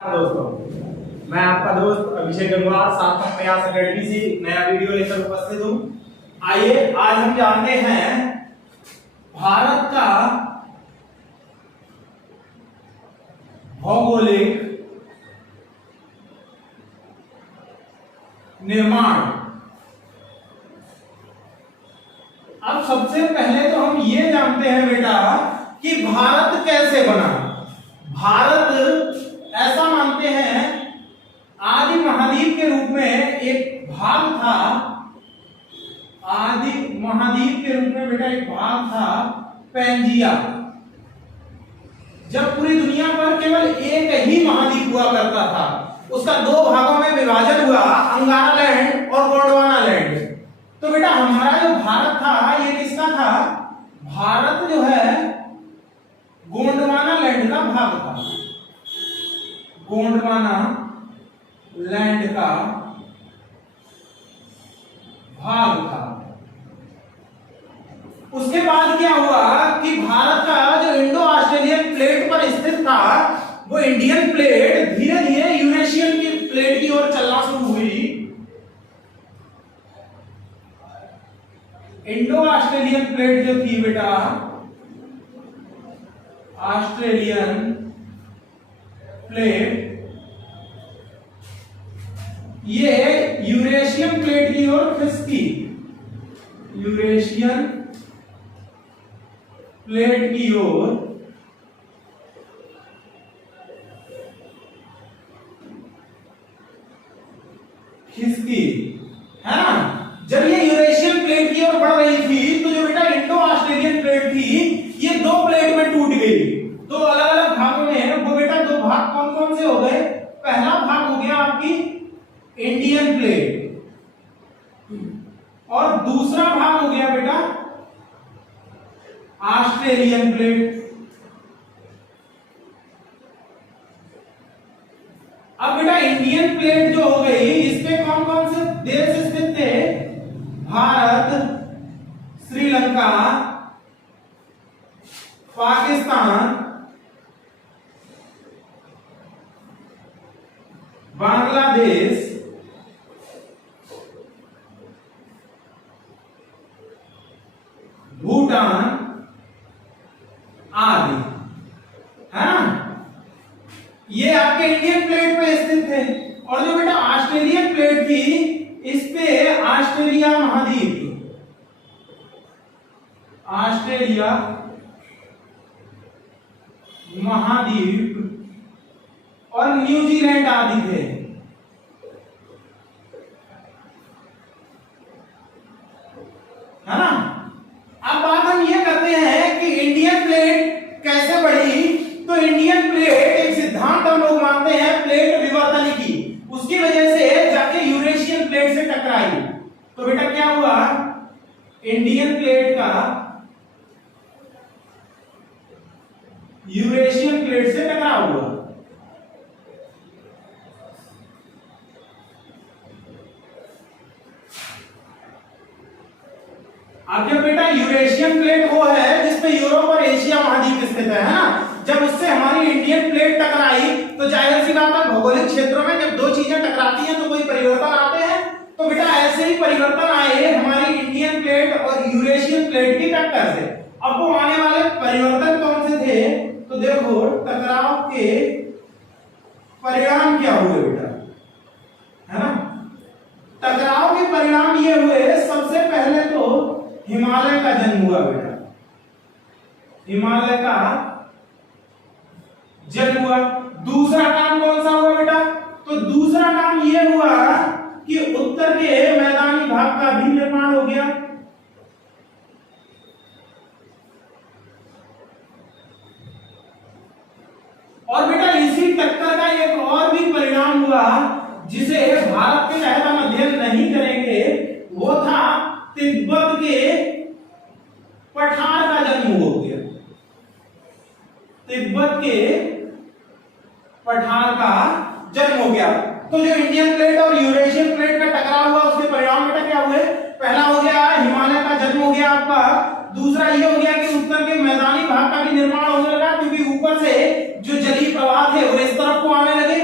दोस्तों, मैं आपका दोस्त अभिषेक गंगवार साथ में प्रयास अकेडमी से नया वीडियो लेकर उपस्थित हूँ। आइए आज हम जानते हैं भारत का भौगोलिक निर्माण। अब सबसे पहले तो हम ये जानते हैं बेटा कि भारत कैसे बना। भारत ऐसा मानते हैं आदि महाद्वीप के रूप में एक भाग था। आदि महाद्वीप के रूप में बेटा एक भाग था पैंजिया। जब पूरी दुनिया पर केवल एक ही महाद्वीप हुआ करता था, उसका दो भागों में विभाजन हुआ, अंगारा लैंड और गोंडवाना लैंड। तो बेटा हमारा जो भारत था ये किसका था? भारत जो है गोंडवाना लैंड का भाग था। गोंडवाना लैंड का भाग था। उसके बाद क्या हुआ कि भारत का जो इंडो ऑस्ट्रेलियन प्लेट पर स्थित था वो इंडियन प्लेट धीरे धीरे यूरेशियन की प्लेट की ओर चलना शुरू हुई। इंडो ऑस्ट्रेलियन प्लेट जो थी बेटा, ऑस्ट्रेलियन प्लेट, ये यूरेशियन प्लेट की ओर खिसकी। यूरेशियन प्लेट की ओर खिसकी, है ना। जब ये यूरेशियन प्लेट की ओर बढ़ रही थी तो जो बेटा इंडो ऑस्ट्रेलियन प्लेट थी ये दो प्लेट में टूट गई। दो अलग अलग भागों में। वो बेटा दो भाग कौन कौन से हो गए? पहला भाग हो गया आपकी इंडियन प्लेट और दूसरा भाग हो गया बेटा ऑस्ट्रेलियन प्लेट। अब बेटा इंडियन प्लेट जो हो गई, इसपे कौन कौन से देश स्थित थे? भारत, श्रीलंका, पाकिस्तान, बांग्लादेश, भूटान आदि, है ना। ये आपके इंडियन प्लेट पे स्थित थे। और जो बेटा ऑस्ट्रेलियन प्लेट थी इस पे ऑस्ट्रेलिया महाद्वीप, ऑस्ट्रेलिया महाद्वीप और न्यूजीलैंड आदि थे। है ना। अब बात हम ये करते हैं कि इंडियन प्लेट कैसे बढ़ी। तो इंडियन प्लेट एक सिद्धांत हम लोग मानते हैं प्लेट विवर्तन की, उसकी वजह से जाके यूरेशियन प्लेट से टकराई। तो बेटा क्या हुआ? इंडियन प्लेट का यूरेशियन प्लेट से टकराव हुआ। अब जब बेटा यूरेशियन प्लेट वो है जिसमें यूरोप और एशिया महाद्वीप स्थित है ना। जब उससे हमारी इंडियन प्लेट टकराई तो जाहिर सी बात है भौगोलिक क्षेत्रों में जब दो चीजें टकराती हैं तो कोई परिवर्तन आते हैं। तो बेटा ऐसे ही परिवर्तन आए हमारी इंडियन प्लेट और यूरेशियन प्लेट की टक्कर से। अब वो आने वाले परिवर्तन कौन से थे? तो देखो टकराव के परिणाम क्या हुए बेटा, है ना। टकराव के परिणाम ये हुए, सबसे पहले तो हिमालय का जन्म हुआ बेटा। हिमालय का जन्म हुआ। दूसरा काम कौन सा हुआ बेटा? तो दूसरा काम ये हुआ कि उत्तर के मैदानी भाग का भी निर्माण हो गया। और बेटा इसी टक्कर का एक और भी परिणाम हुआ जिसे भारत के तहत हम अध्ययन नहीं करेंगे, वो था तिब्बत के पठार का जन्म हो गया। तिब्बत के पठार का जन्म हो गया। तो जो इंडियन प्लेट और यूरेशियन प्लेट का टकराव हुआ उसके परिणाम बेटा क्या हुए? पहला हो गया हिमालय का जन्म हो गया आपका। दूसरा ये हो गया कि उत्तर के मैदानी भाग का भी निर्माण होने लगा, क्योंकि ऊपर से जो जलीय प्रवाह थे वो इस तरफ को आने लगे।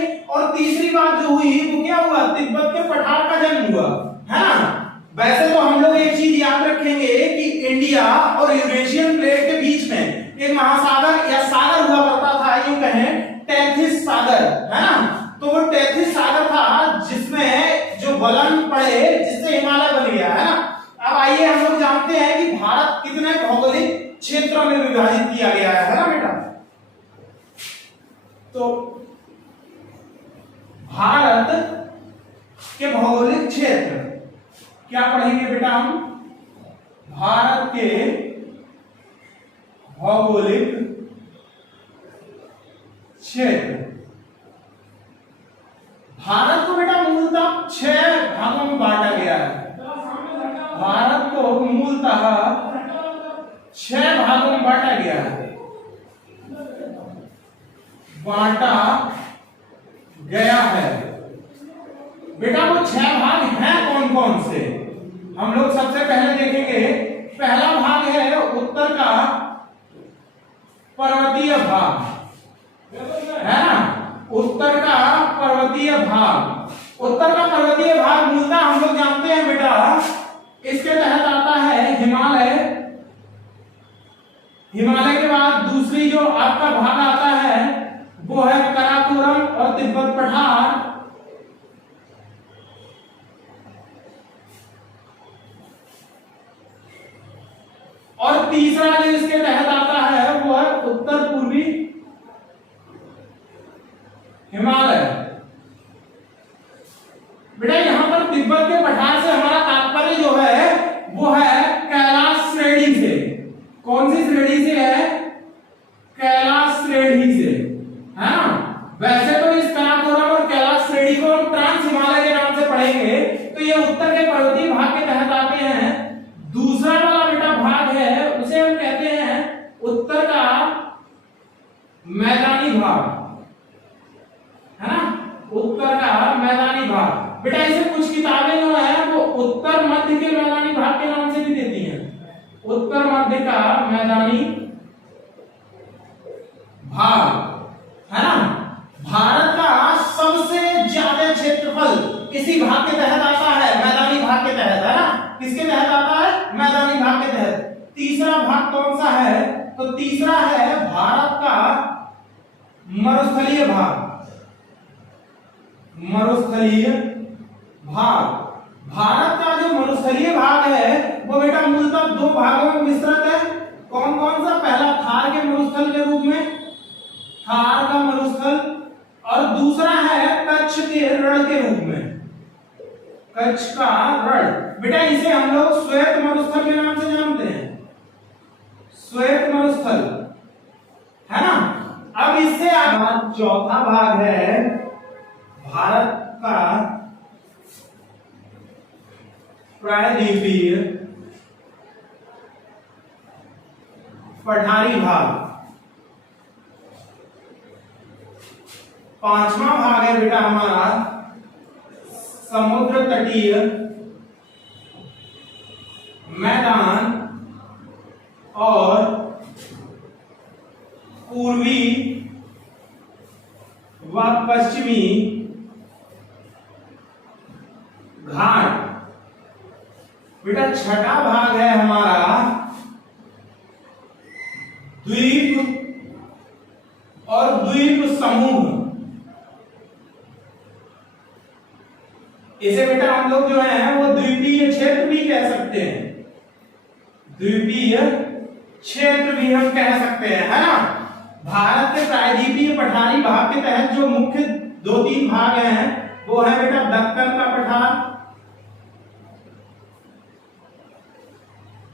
जो हुई वो क्या हुआ, तिब्बत के पठार का जन्म हुआ, है ना। वैसे तो हम लोग एक चीज याद रखेंगे कि इंडिया और यूरेशियन प्लेट के बीच में एक महासागर या सागर हुआ करता था, यूं कहें टेथिस सागर, है ना। तो वो टेथिस सागर था जिसमें जो गलन पड़े जिससे हिमालय बन गया, है ना। अब आइए हम लोग जानते हैं कि भारत कितने भौगोलिक क्षेत्रों में विभाजित किया गया है ना बेटा। तो भारत के भौगोलिक क्षेत्र क्या पढ़ेंगे बेटा हम, भारत के भौगोलिक क्षेत्र। भारत को बेटा मूलतः 6 भागों में बांटा गया है। भारत को मूलतः 6 भागों में बांटा गया है, बांटा गया है बेटा। वो 6 भाग हैं कौन कौन से, हम लोग सबसे पहले देखेंगे। पहला भाग है उत्तर का पर्वतीय भाग, है ना, उत्तर का पर्वतीय भाग। उत्तर का पर्वतीय भाग मूलतः हम लोग जानते हैं बेटा, इसके तहत आता है हिमालय। हिमालय के बाद दूसरी जो आपका भाग आता है वो है काराकोरम और तिब्बत पठार। और तीसरा जो इसके तहत आता है वो है उत्तर पूर्वी हिमालय। बेटा यहां पर तिब्बत के पठार से हमारा तात्पर्य जो है वो है कैलाश श्रेणी से। कौन सी श्रेणी से है, कैलाश श्रेणी से, है ना। वैसे तो इस काराकोरम और कैलाश श्रेणी को हम ट्रांस हिमालय के नाम से पढ़ेंगे, तो ये उत्तर के पर्वतीय भाग के तहत आते हैं। दूसरा वाला बेटा भाग है उसे हम कहते हैं उत्तर का मैदानी भाग, है ना, उत्तर का मैदानी भाग। बेटा इसे कुछ किताबें जो है वो उत्तर मध्य के मैदानी भाग के नाम से भी देती हैं, उत्तर मध्य का मैदानी भाग, है ना। भारत का सबसे ज्यादा क्षेत्रफल इसी भाग के तहत आता है, मैदानी भाग के तहत, है ना। किसके तहत आता है, मैदानी भाग के तहत। तीसरा भाग कौन सा है, तो तीसरा है भारत का मरुस्थलीय भाग। मरुस्थलीय भाग, भारत का जो मरुस्थलीय भाग है वो बेटा मूलतः 2 भागों में विस्तृत है। कौन कौन सा, पहला थार के मरुस्थल के रूप में, थार का मरुस्थल, और दूसरा है कच्छ के रण के रूप में, कच्छ का रण। बेटा इसे हम लोग श्वेत मरुस्थल के नाम से जानते हैं, श्वेत मरुस्थल, है ना। अब इससे चौथा भाग है भारत का प्रायद्वीपीय पठारी भाग। पांचवा भाग है बेटा हमारा समुद्र तटीय मैदान और पूर्वी व पश्चिमी घाट। बेटा छठा भाग है हमारा द्वीप और द्वीप समूह। इसे बेटा हम लोग जो है वो द्वीपीय क्षेत्र भी कह सकते हैं, द्वीपीय क्षेत्र भी हम कह सकते हैं, है ना। भारत के प्रायद्वीपीय पठारी भाग के तहत जो मुख्य 2-3 भाग हैं वो है बेटा दक्कन का पठार,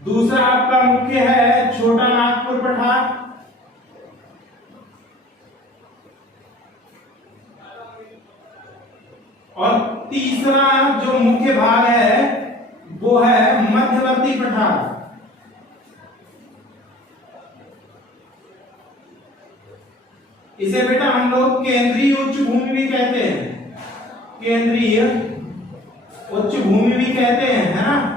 दूसरा आपका मुख्य है छोटा नागपुर पठार, और तीसरा जो मुख्य भाग है वो है मध्यवर्ती पठार। इसे बेटा हम लोग केंद्रीय उच्च भूमि भी कहते हैं, केंद्रीय उच्च भूमि भी कहते हैं, है ना।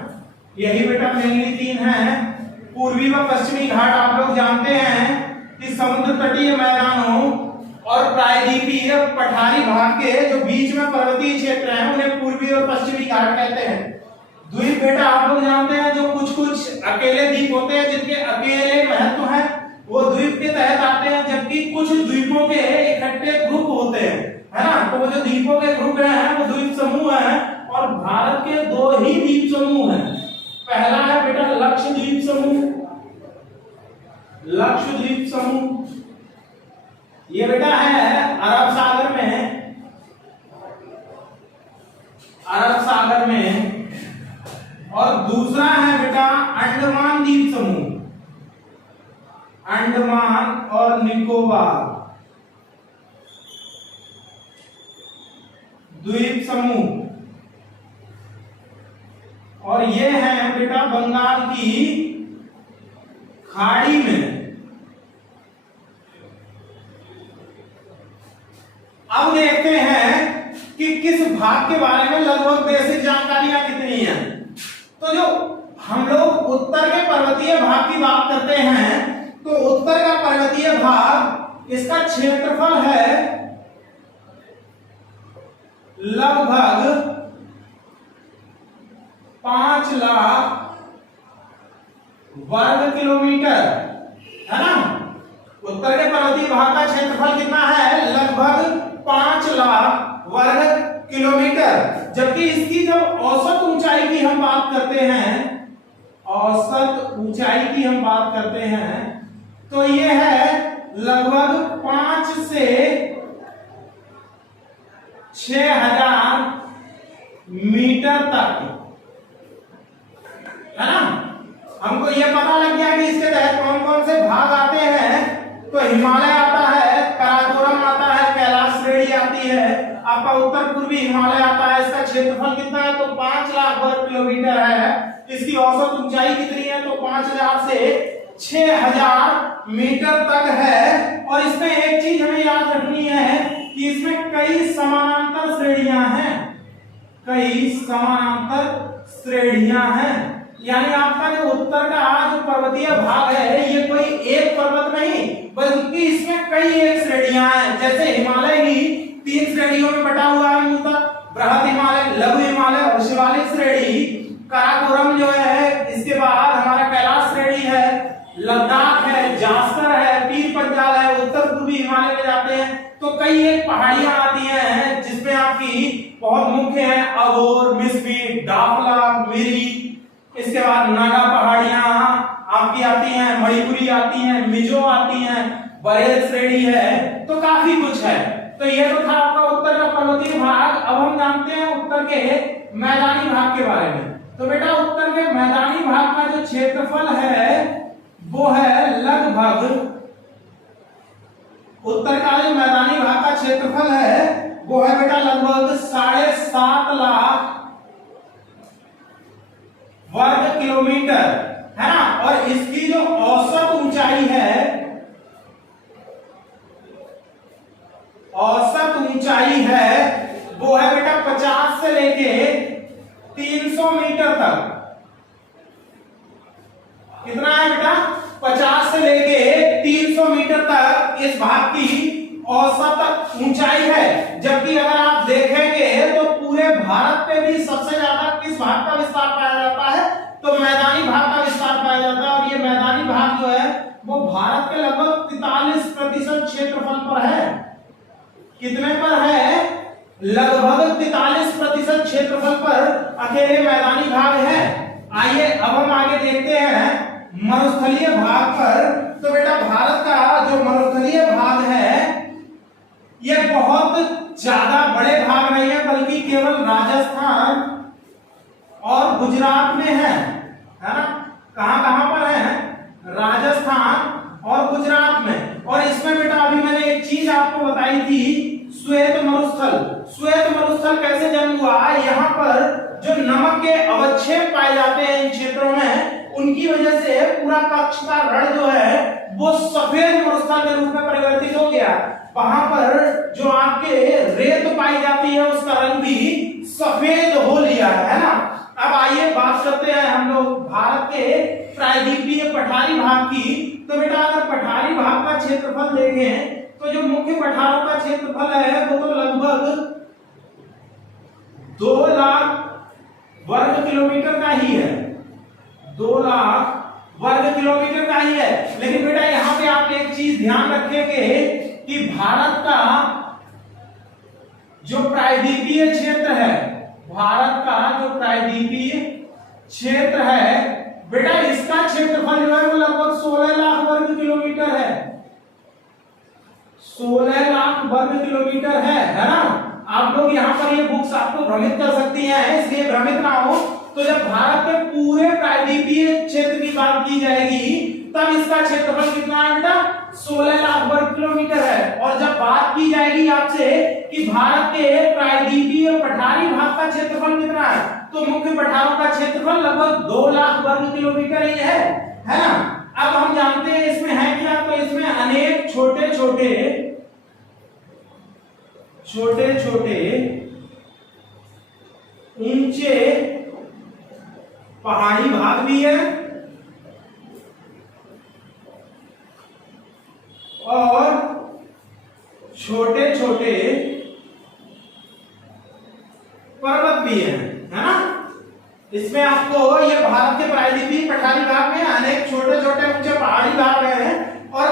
यही बेटा मेनली 3 हैं। पूर्वी व पश्चिमी घाट आप लोग जानते हैं कि समुद्र तटीय मैदानों और प्रायद्वीपीय पठारी भाग के जो बीच में पर्वतीय क्षेत्र हैं उन्हें पूर्वी और पश्चिमी घाट कहते हैं। द्वीप बेटा आप लोग जानते हैं जो कुछ कुछ अकेले द्वीप होते हैं जिनके अकेले महत्व है वो द्वीप के तहत आते हैं, जबकि कुछ द्वीपों के इकट्ठे ग्रुप होते हैं, है ना। तो वो जो द्वीपों के ग्रुप हैं वो द्वीप समूह हैं और भारत के दो ही द्वीप समूह हैं। पहला है बेटा लक्षद्वीप समूह, लक्षद्वीप समूह ये बेटा है अरब सागर में, अरब सागर में। और दूसरा है बेटा अंडमान द्वीप समूह, अंडमान और निकोबार द्वीप समूह। और ये है बेटा बंगाल की खाड़ी में। अब देखते हैं कि किस भाग के बारे में लगभग बेसिक जानकारियां कितनी हैं। तो जो हम लोग उत्तर के पर्वतीय भाग की बात करते हैं तो उत्तर का पर्वतीय भाग इसका क्षेत्रफल है लगभग 5 लाख वर्ग किलोमीटर, है ना। उत्तर के पर्वतीय भाग का क्षेत्रफल कितना है? लगभग 5 लाख वर्ग किलोमीटर। जबकि इसकी जब औसत ऊंचाई की हम बात करते हैं, औसत ऊंचाई की हम बात करते हैं तो ये है लगभग 5 से 6000 मीटर तक, है ना। हमको ये पता लग गया कि इसके तहत कौन कौन से भाग आते हैं। तो हिमालय आता है, काराकोरम आता है, कैलाश श्रेणी आती है, आपका उत्तर पूर्वी हिमालय आता है। इसका क्षेत्रफल कितना है? तो 5 लाख वर्ग किलोमीटर है। इसकी औसत ऊंचाई कितनी है? तो 5000 से 6000 मीटर तक है। और इसमें एक चीज हमें याद रखनी है कि इसमें कई समानांतर श्रेणियां हैं, कई समानांतर श्रेणियां हैं। यानी आपका जो उत्तर का जो पर्वतीय भाग है ये कोई एक पर्वत नहीं बल्कि इसमें कई एक श्रेणियां हैं। जैसे हिमालय ही 3 श्रेणियों में बटा हुआ है, बृहद हिमालय, लघु हिमालय और शिवालिक श्रेणी। काराकोरम जो है, इसके बाद हमारा कैलाश श्रेणी है, लद्दाख है, जास्कर है, पीर पंजाल है, उत्तर पूर्वी हिमालय में जाते हैं तो कई एक पहाड़ियां आती हैं जिसमें आपकी बहुत मुख्य है अघोर, मिस्पी, डाफला, मिरी। इसके बाद नागा पहाड़ियां आपकी आती हैं, मणिपुरी आती हैं, मिजो आती हैं, बरेल श्रेणी है, तो काफी कुछ है। तो ये तो था आपका उत्तर का पर्वतीय भाग। अब हम जानते हैं उत्तर के मैदानी भाग के बारे में। तो बेटा उत्तर के मैदानी भाग का जो क्षेत्रफल है वो है लगभग, उत्तर का जो मैदानी भाग का क्षेत्रफल है वो है बेटा लगभग 7.5 लाख वर्ग किलोमीटर, है ना। और इसकी जो औसत ऊंचाई है, औसत ऊंचाई है वो है बेटा 50 से लेके 300 मीटर तक। कितना है बेटा? 50 से लेके 300 मीटर तक इस भाग की औसत ऊंचाई है। जबकि अगर आप देखेंगे तो पूरे भारत पे भी सबसे ज्यादा किस भाग का विस्तार पाया जाता है? तो मैदानी भाग का विस्तार पाया जाता है। और ये मैदानी भाग जो है वो भारत के लगभग 43% क्षेत्रफल पर है। कितने पर है? लगभग 43% क्षेत्रफल पर अकेले मैदानी भाग है। आइए अब हम आगे देखते हैं मरुस्थलीय भाग पर। तो बेटा भारत का जो मरुस्थलीय भाग है ये बहुत ज्यादा बड़े भाग नहीं है बल्कि केवल राजस्थान और गुजरात में है ना। कहां कहां पर है? राजस्थान और गुजरात में। और इसमें बेटा अभी मैंने एक चीज आपको बताई थी, श्वेत मरुस्थल। श्वेत मरुस्थल कैसे जन्म हुआ? यहाँ पर जो नमक के अवक्षेप पाए जाते हैं इन क्षेत्रों में, उनकी वजह से पूरा कक्ष का रण जो है वो सफेद मरुस्थल के रूप में परिवर्तित हो गया। वहां पर जो आपके रेत पाई जाती है उसका रंग भी सफेद हो लिया है ना। अब आइए बात करते हैं हम लोग भारत के प्रायद्वीपीय पठारी भाग की। तो बेटा अगर पठारी भाग का क्षेत्रफल देखें तो तो जो मुख्य पठारों का क्षेत्रफल है वो तो लगभग 2 लाख वर्ग किलोमीटर का ही है, 2 लाख वर्ग किलोमीटर का ही है। लेकिन बेटा यहाँ पे आप एक चीज ध्यान रखेंगे कि भारत का जो प्रायद्वीपीय क्षेत्र है, भारत का जो प्रायद्वीपीय क्षेत्र है बेटा, इसका क्षेत्रफल जो है वो लगभग 16 लाख वर्ग किलोमीटर है, 16 लाख वर्ग किलोमीटर है ना। आप लोग यहाँ पर ये बुक्स आपको भ्रमित कर सकती हैं, इसलिए भ्रमित ना हो। तो जब भारत के पूरे प्रायद्वीपीय क्षेत्र की बात की जाएगी तब इसका क्षेत्रफल कितना है बेटा, 16 लाख वर्ग किलोमीटर है। और जब बात की जाएगी आपसे कि भारत के प्रायद्वीपीय पठारी भाग का क्षेत्रफल कितना है, तो मुख्य पठारों का क्षेत्रफल लगभग 2 लाख वर्ग किलोमीटर ही है ना। अब हम जानते हैं इसमें है क्या, तो इसमें अनेक छोटे छोटे ऊंचे पहाड़ी भाग भी है और छोटे छोटे पर्वत भी है ना। इसमें आपको ये भारत के प्रायद्वीपीय पठारी भाग में अनेक छोटे छोटे ऊंचे पहाड़ी भाग हैं और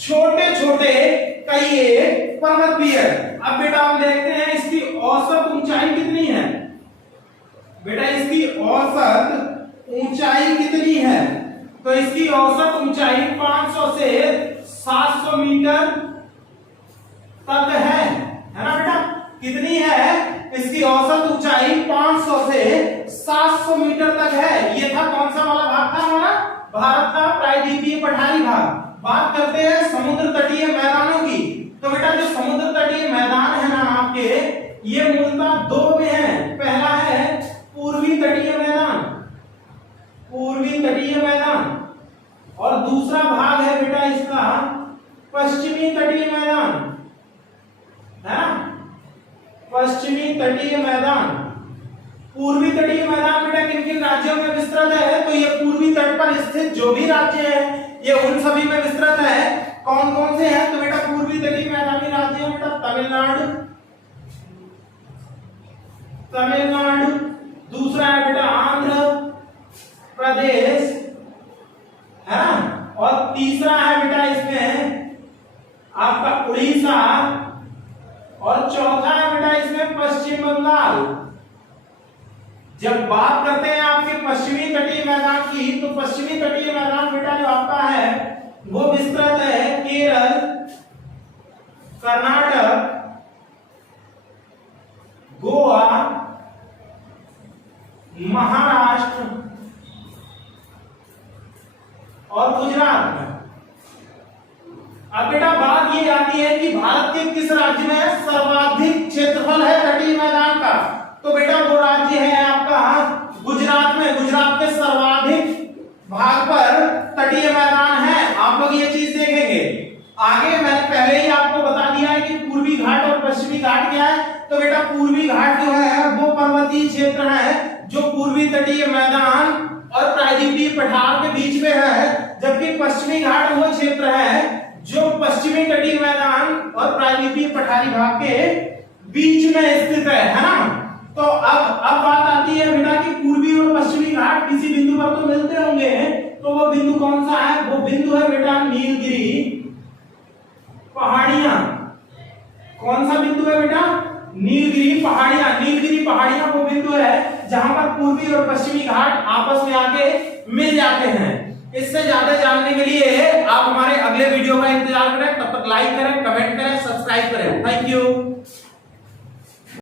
छोटे छोटे कई पर्वत भी है। अब बेटा हम देखते हैं इसकी औसत ऊंचाई कितनी है। बेटा इसकी औसत ऊंचाई कितनी है, तो इसकी औसत ऊंचाई 500 से 700 मीटर तक है ना बेटा। कितनी है इसकी औसत ऊंचाई? 500 से 700 मीटर तक है। ये था कौन सा वाला भाग था हमारा, भारत का प्रायद्वीपीय पठारी भाग। बात करते हैं समुद्र तटीय मैदानों की। तो बेटा जो समुद्र तटीय मैदान है ना आपके, ये मूलतः 2 में है। पहला है पूर्वी तटीय मैदान, पूर्वी तटीय मैदान, और दूसरा भाग है बेटा इसका पश्चिमी तटीय मैदान, है ना, पश्चिमी तटीय मैदान। पूर्वी तटीय मैदान बेटा किन किन राज्यों में विस्तृत है, तो ये पूर्वी तट पर स्थित जो भी राज्य है ये उन सभी में विस्तृत है। कौन कौन से हैं, तो बेटा पूर्वी तटीय मैदानी राज्य बेटा तमिलनाडु, तमिलनाडु, दूसरा है बेटा आंध्र प्रदेश, है ना, और तीसरा है बेटा इसमें आपका उड़ीसा, और चौथा है बेटा इसमें पश्चिम बंगाल। जब बात करते हैं आपके पश्चिमी तटीय मैदान की, तो पश्चिमी तटीय मैदान बेटा जो आपका है वो विस्तृत है केरल, कर्नाटक, गोवा, महाराष्ट्र और गुजरात में। अब बेटा बात ये आती है कि भारत के किस राज्य में सर्वाधिक क्षेत्रफल है तटीय मैदान का, तो बेटा वो राज्य है आपका गुजरात में। गुजरात के सर्वाधिक भाग पर तटीय मैदान है। आप लोग ये चीज देखेंगे। आगे मैंने पहले ही आपको बता दिया है कि पूर्वी घाट और पश्चिमी घाट क्या है, तो बेटा पूर्वी घाट जो है वो पर्वतीय क्षेत्र है जो पूर्वी तटीय मैदान और प्रायद्वीपीय पठार के बीच में है, जबकि पश्चिमी घाट वो क्षेत्र है जो पश्चिमी तटीय मैदान और प्रायद्वीपीय पठारी भाग के बीच में स्थित है ना। तो अब बात आती है बेटा कि पूर्वी और पश्चिमी घाट किसी बिंदु पर तो मिलते होंगे, तो वो बिंदु कौन सा है, वो बिंदु है बेटा नीलगिरी पहाड़ियां। कौन सा बिंदु है बेटा, नीलगिरी पहाड़ियां। नीलगिरी पहाड़ियां वो बिंदु है जहां पर पूर्वी और पश्चिमी घाट आपस में आके मिल जाते हैं। इससे ज्यादा जानने के लिए आप हमारे अगले वीडियो का इंतजार करें। तब तक लाइक करें, कमेंट करें, सब्सक्राइब करें। Thank you.